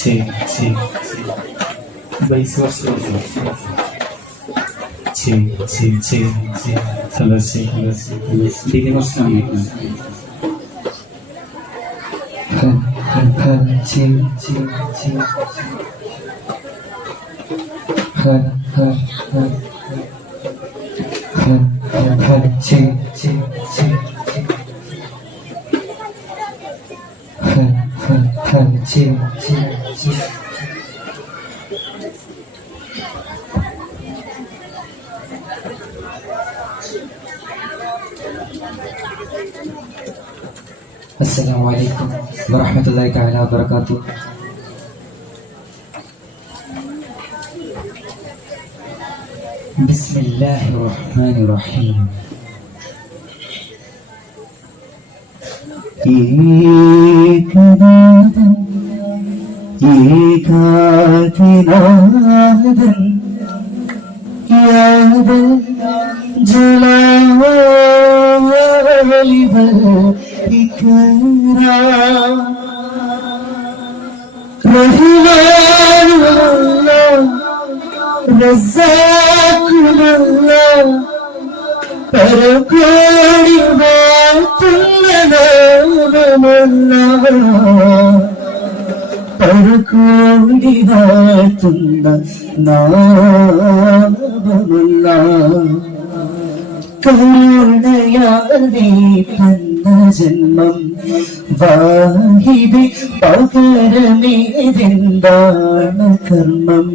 Sì, sì, vice versa. Sì, sì, sì, sì. Hello, sì, hello, sì, hello, sì. Dili mo sa amin. Sì, sì, sì. Sì, sì, sì. Sì, sì, sì. Assalamualaikum warahmatullahi taala wabarakatuh. Bismillahirrahmanirrahim. Ekanathan ഏകാധിനാഥൻ യാദൻ ജലാലിവൽ ഇക്റാം റഹ്മാനുല്ലാഹ് റസാഖുല്ലാഹ് പരകോടി പരകോടി വാഴ്ത്തുന്ന നാമമല്ല കരുണയാതെ തന്ന ജന്മം വാഹിബി പകരമേതെന്താണ് കർമ്മം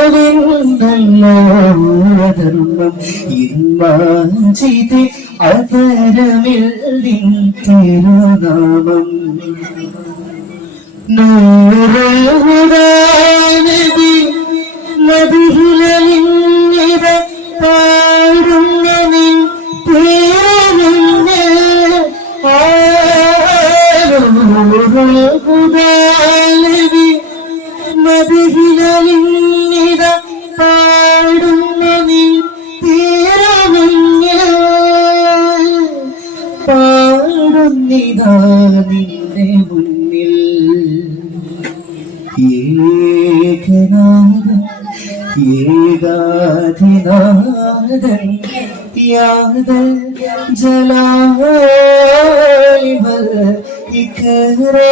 കരകവിന്നല്ലോ ധർമ്മം ഇമ്മാജിതെ അതരമിൽ നിൻ തിരുനാമം നൂറുദാനബി നബിഹിലിന്നിത പാടുന്ന നിൻ പേരുന്ന് നൂറുദാനബി നബിഹിലിന്നിത പാടുന്ന നിൻ പേരുന്ന് പാടുന്നിതാ നിന്റെ മുന്നിൽ ഏകനാഥൻ ഏകാധിനാഥൻ യാദൽ ജലാലിവൽ ഇക്റാം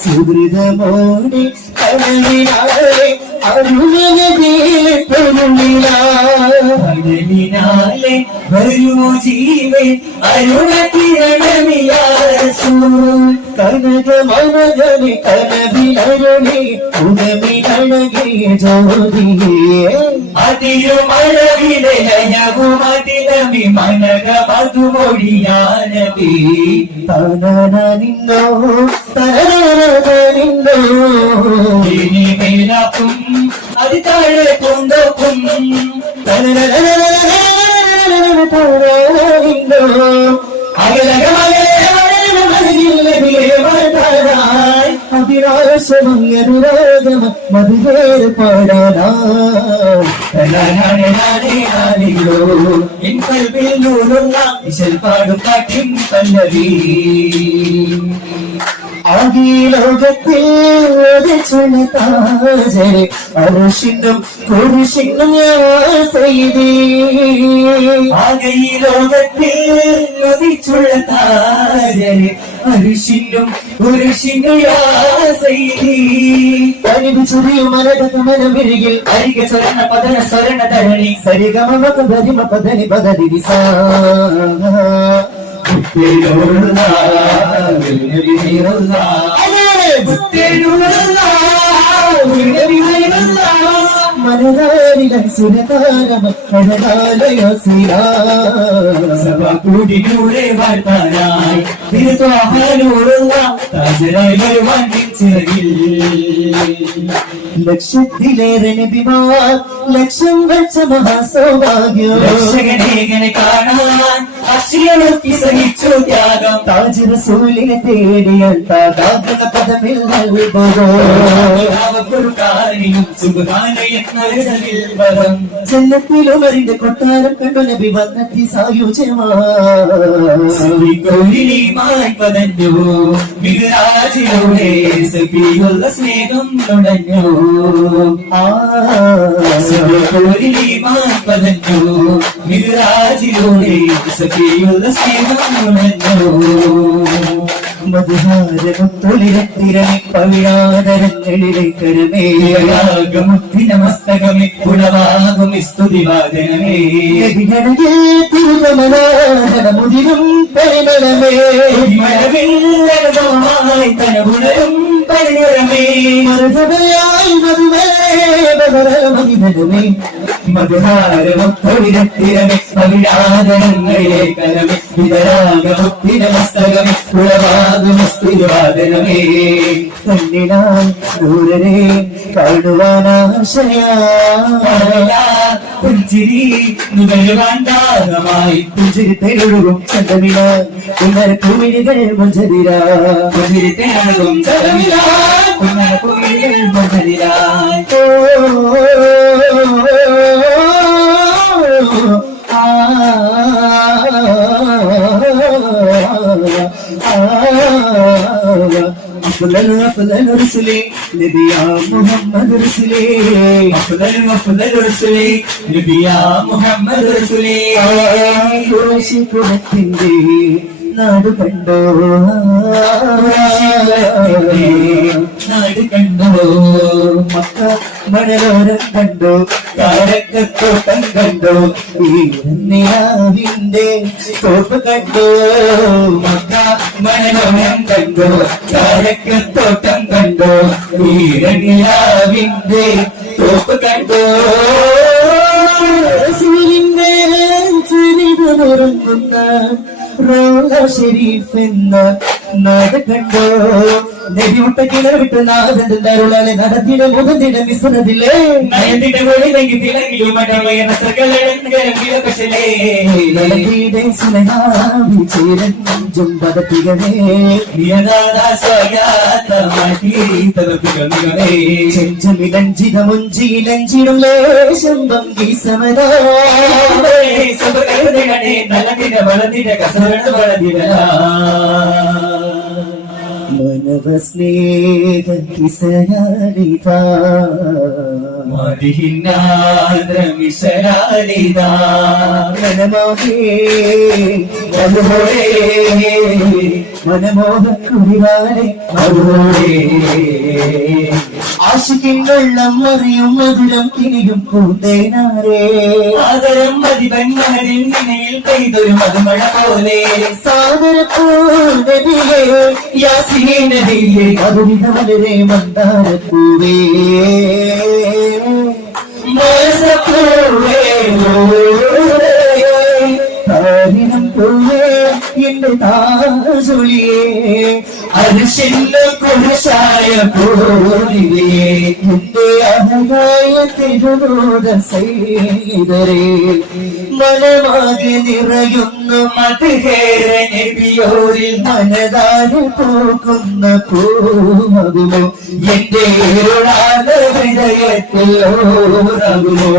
സുഹൃതമോടെ കടലിനാലെ അരുണനദിയിലെ പൊരുളിനാലെ വരുമോ ജീവൻ അരുണകിരണമിയാസൂൽ കനകമനകനെ കനവിലരുളി ഉടമിനഴകെ ജ്യോതിയേ അതിരുമഴവിലെ ലയകുമതിലമി മനക മധുമൊഴിയാനബി തനന നിന്നോ തനന നിന്നോ ഇനി മേലാക്കും അത് താഴെ കൊണ്ടോക്കും തനന നിന്നോ അകലകമകലെ അഭിലാഷമയരുരാഗമ മധുരേര് പാടാനോ എൻ കൽവിൽ നൂറുള്ള ഇശൽ പാടും കാറ്റും പല്ലവി ആകെ ലോകത്തിൽ താജരെ അരുഷിനും പുരുഷിനും ചെയ്തേ ആകെ ലോകത്തിൽ ഉദിച്ചുള്ള താജരെ അരുഷിനും പുരുഷിനും അരിവ് ചുരിയും മരകമനം വിരികിൽ അരിക സ്വരണ പദന സ്വരണ ധരണി സരിഗമക ധരിമ പദനി പദരി നബി മനതാരിലെ സുരതാരമൂടിലൂടെ വാഴ്ത്താനായി ലക്ഷത്തിലേറെ നബിമാർ ലക്ഷം വെച്ച മഹാസൗഭാഗ്യം രക്ഷകനെ കാണാൻ അശ്രീ സഹിച്ചു ത്യാഗം താജ് റസൂലിനെ തേടിയാൽ താകാകുന്ന പദമിൽ ജന്നത്തിലുമറിന്റെ കൊട്ടാരം കണ്ടു നബി വന്നെത്തി സായുജ്യമായി പതഞ്ഞു മിഗ്രാജിലൂടെ സഖിയുള്ള സ്നേഹം തുടഞ്ഞു പതഞ്ഞു മിഗ്രാജിലൂടെ സഖിയുള്ള സ്നേഹം തുടഞ്ഞു മധുഹാരമുത്തൊളിരത്തിരമി പവിഴാതരങ്ങളിലെ കരമേയാകമുത്തിന മസ്തകമി പുളവാകും സ്തുതിവാദനമേ തിരുതമനാമുതിരും പരിമളമേ മരവില്ലനുഭവമായി തനഗുണരും പരിമളമേ മറുതയായി മധുമേ മധുഹാരമുത്തൊളിരത്തിരമി പവിഴാതരങ്ങളിലെ കരമി വിതരാഗമുത്തിന മസ്തകമി പുളവാകുമസ്തുതിവാദനമേ കണ്ണിനായി ദൂരരെ കാണുവാനാശയാ പുഞ്ചിരി നുകരുവാൻ ദാഹമായി പുഞ്ചിരി തെരുഴും ചന്തമില ഉന്നര പൂമിനികൾ മുഞ്ചതിര പുഞ്ചിരി തെരുഴും ചന്തമില ഉന്നര പൂമിനികൾ മുഞ്ചതിര أفضل رسلي نبيا محمد رسلي أفضل رسلي نبيا محمد رسلي قريشي കുലത്തിൻ്റെ നാട് കണ്ടോ നാട് കണ്ടോ മക്ക മണലോരം കണ്ടോ കാരക്കത്തോട്ടം കണ്ടോ ഈരന്നിയാവിന്റെ തോപ്പ് കണ്ടോ മക്ക മണലോരം കണ്ടോ കാരക്കത്തോട്ടം കണ്ടോ ഈരന്നിയാവിന്റെ തോപ്പ് കണ്ടോ റസൂലിന്റെ ചരിതമുറങ്ങുന്ന റൗള ഷരീഫ് എന്ന നാട് കണ്ടോ നെടിമുട്ട കിണർ വിട്ട് നാദന്റെ അരുളാലെ നടത്തിയ മുഖത്തിട മിശ്രതില്ലേ നയത്തിടെ ഒളിലെങ്കി തിളങ്ങിയും മടവയന സകലേ സുലഹാവി ചേരൻ ജുംബദത്തികളേ ചെഞ്ചമിലഞ്ചിത മുഞ്ചിയിലഞ്ചിടും ലേശം ഭംഗി സമരാ നല്ലതിന വളതിന കസരണ വളതിന മനവ സ്നേഹ കിസരാലിതാ മദിഹിന്നാദ്രമിശരാലിതാ മനമോഹേ മധുഹോരേ മനമോഹ കുടിവാരെ മധുഹോരേ ആശിക്കുള്ള മറിയും മധുരം കിനിയും പൂന്തേനാരേ ആദരം മതിവൻ മനതിൽ നിലയിൽ പെയ്തൊരു മധുമഴ പോലെ സാദരപ്പൂനദിയേ യാസിനേ നദിയേ മധുരിത വളരെ മന്ദാരപ്പൂവേ മനസപ്പൂവേ താരിനം പൂവേ എന്റെ താജൊളിയേ അരിശിന്റെ കുരിശായ പൂരിവേ എന്റെ അഹകായ തിരുനൂത സൈതരേ മനമാകെ നിറയുന്ന മധുഹേര നബിയോരിൽ മനതാരിൽ പൂക്കുന്ന പൂമകുമോ എന്റെ ഇരുളാന ഹൃദയത്തിൽ ഓരാകുമോ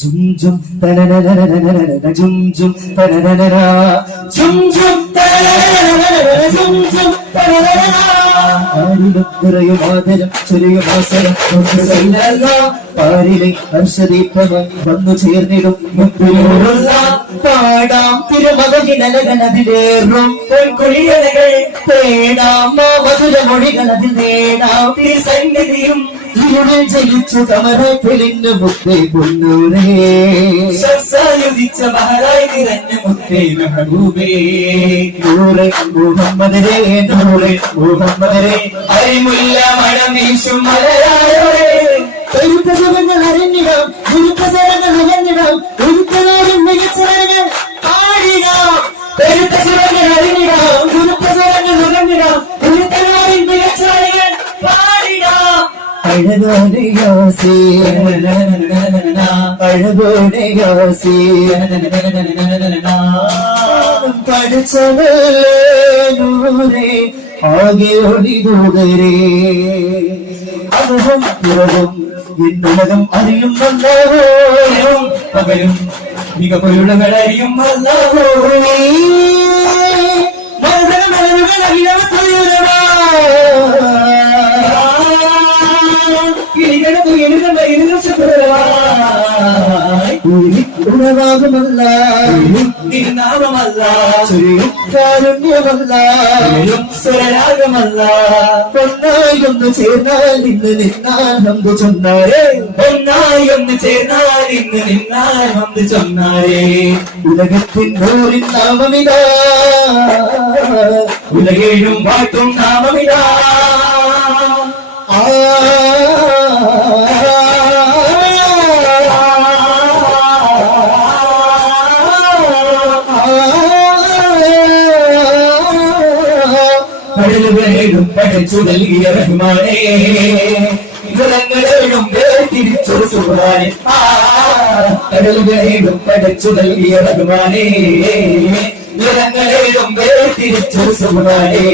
Jum jum tananana jum jum tananana jum jum tananana jum jum tananana ആരിലും ആദരം ചൊരിയും അവസരം പാരിലെ ഹർഷദീപമായി വന്നു ചേർന്നിടും മുത്തുനൂറുള്ള പാടാം തിരുമകനകനതിലേറും പൊൻകുളിയലകൾ തേടാം മധുര മൊഴികളതിൽ നേടാം തിരുസന്നിധിയും ഇരുളിൽ ജയിച്ചു കമറ തെളിഞ്ഞു മുത്തേ പൊന്നൂരേ ശബ്ദയുദിച്ച മഹറായി നിറഞ്ഞ മുത്തേ മെഹബൂബേ നൂറെ മുഹമ്മദ് രേ നൂറെ മുഹമ്മദ് രേ അരിമുല്ല മണം വീശും മലയാളേ ഒരുക്കസരങ്ങൾ അറിഞ്ഞിടാം ഒരുക്കസരങ്ങൾ അറിഞ്ഞിടാം ഒരുക്കനാരും മികച്ചവരങ്ങൾ പാടിടാം ഒരുക്കസരങ്ങൾ അറിഞ്ഞിടാം ഒരുക്കസരങ്ങൾ അറിഞ്ഞിടാം ഒരുക്കനാരും മികച്ചവരങ്ങൾ പാടിടാം അഴകോടെ യാസീ അഴകോടെ യാസീ പഠിച്ചവല്ലേ നൂറേ ആകെ ഒളിതൂതരേ അകവും പുറവും എന്നുലകം അറിയും വന്നവരും പകലും മിക പൊരുളുകൾ അറിയും വന്നവരും ഉണവാകുമല്ല നാമമല്ല കാരുണ്യമല്ല സ്വരാഗമല്ല ഒന്നായി ഒന്ന് ചേർന്നാൽ നിന്ന് നിന്നാൽ ഹംദ് ചൊന്നാരേ ഒന്നായി ഒന്ന് ചേർന്നാൽ ഇന്ന് നിന്നാൽ ഹംദ് ചൊന്നാരേ ഉലകത്തിൻ നൂറിൻ നാമമിതാ ഉലകേഴും പാട്ടും നാമമിതാ കടലുകളേടും പഠിച്ചു നൽകിയ റഹ്മാനേ ജലങ്ങളേടും തിരിച്ചൊരു സുബ്ഹാനേ കടലുകളേടും പഠിച്ചു നൽകിയ റഹ്മാനേ ജലങ്ങളേടും തിരിച്ചൊരു സുബ്ഹാനേ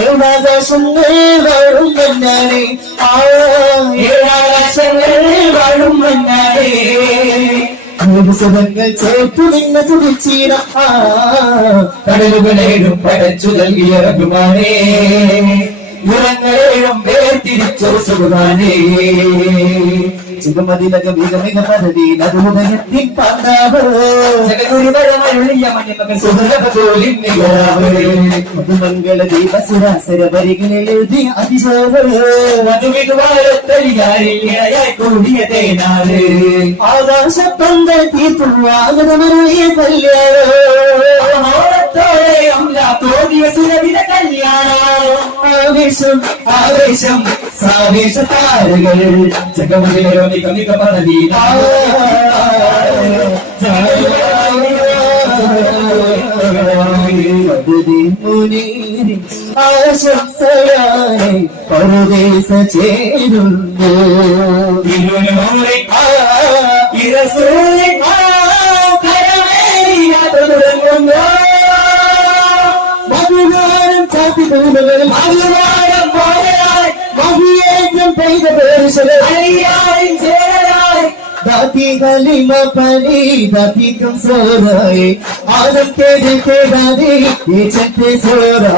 ഏഴാകാശങ്ങൾ വാഴും മന്നാനേ ഏഴാകാശങ്ങൾ വാഴും മന്നാനേ സുഖങ്ങൾ ചേർത്തു നിന്നെ സുഖിച്ചീര കടലുകളേഴും പടച്ചു നൽകിയ റഹ്മാനേ നിറങ്ങളേഴും വേർതിരിച്ചൊരു സുഖാനേ സുഖമതിലക മിക മിക പദവി നദുദയത്തിൻ പാണ്ടാവ് ജഗഗുരുവരമരുളിയ മണിമകൾ സുഹൃതപോലിൻ നിഗരാവ് മധുമംഗള ദീപസുരാസര വരികളിൽ എഴുതി അതിശോഭ മധുവിധുവാരത്തരികാരിൽ ഇണയായി കൂടിയ തേനാറ് ആകാശപ്പന്തൽ തീർത്തുവാഗതമരുളിയ കല്യാണത്തോടെ അമ്ലാത്തോടിയ സുരവിധ കല്യാണം ആവേശം ആവേശം സാവേശ താരകൾ ജഗമതിലോ മിക മിക പദവി ആശംസയായി പരദേശ ചേരുന്നു മധുവാരം ചാത്തി പൂമുകളിൽ മധുവാരം പോലെയായി മഹിയേറ്റം പെയ്ത പേരുശകൾ दाती गलीमा पली दाती कम सोराए आदम के दिल के दादी ये चलते सोरा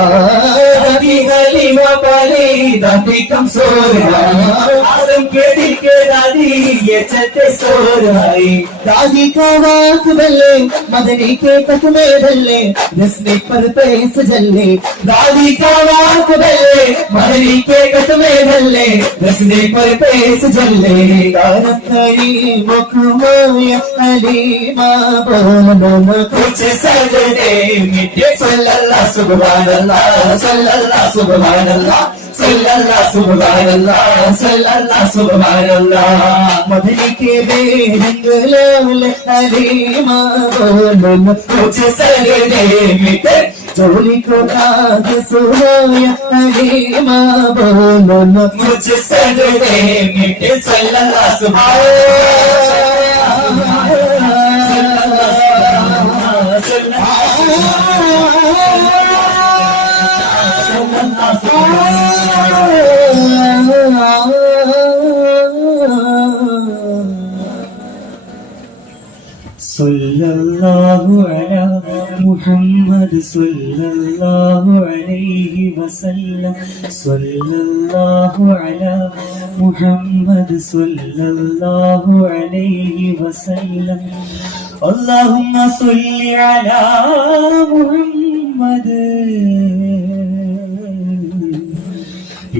दाती गलीमा पली दाती कम सोराए आदम के दिल के दादी ये चलते सोराए दादी का वाक बल्ले मदनी के तक में डले रस्मे पर पैस जले दादी का वाक बल्ले मदनी के तक में डले रस्मे पर पैस जले कारखरी मुखमाय हलीमा बोलना कुछ सजदे मिटे सल्लल्लाह सुब्हानल्लाह सल्लल्लाह सुब्हानल्लाह सल्लल्लाह सुब्हानल्लाह सल्लल्लाह सुब्हानल्लाह मदनी के बेरंग लाल हलीमा बोलना कुछ सजदे मिटे चोली को ताज सुहाया हलीमा बोलना कुछ सजदे मिटे सल्लल्लाह सुब्हानल्लाह സല്ലല്ലാഹു അലാ മുഹമ്മദ് സല്ലല്ലാഹു അലൈഹി വസല്ലം സല്ലല്ലാഹു അലാ മുഹമ്മദ് സല്ലല്ലാഹു അലൈഹി വസല്ലം അല്ലാഹുമ്മ സ്വല്ലി അലാ മുഹമ്മദ്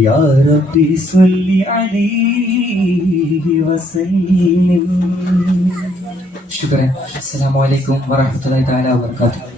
യാ റബ്ബി സ്വല്ലി അലൈഹി വസല്ലം. ശുക്രൻ. അസ്സലാമു അലൈക്കും വറഹ്മത്തുള്ളാഹി തആല വബറകാതുഹു.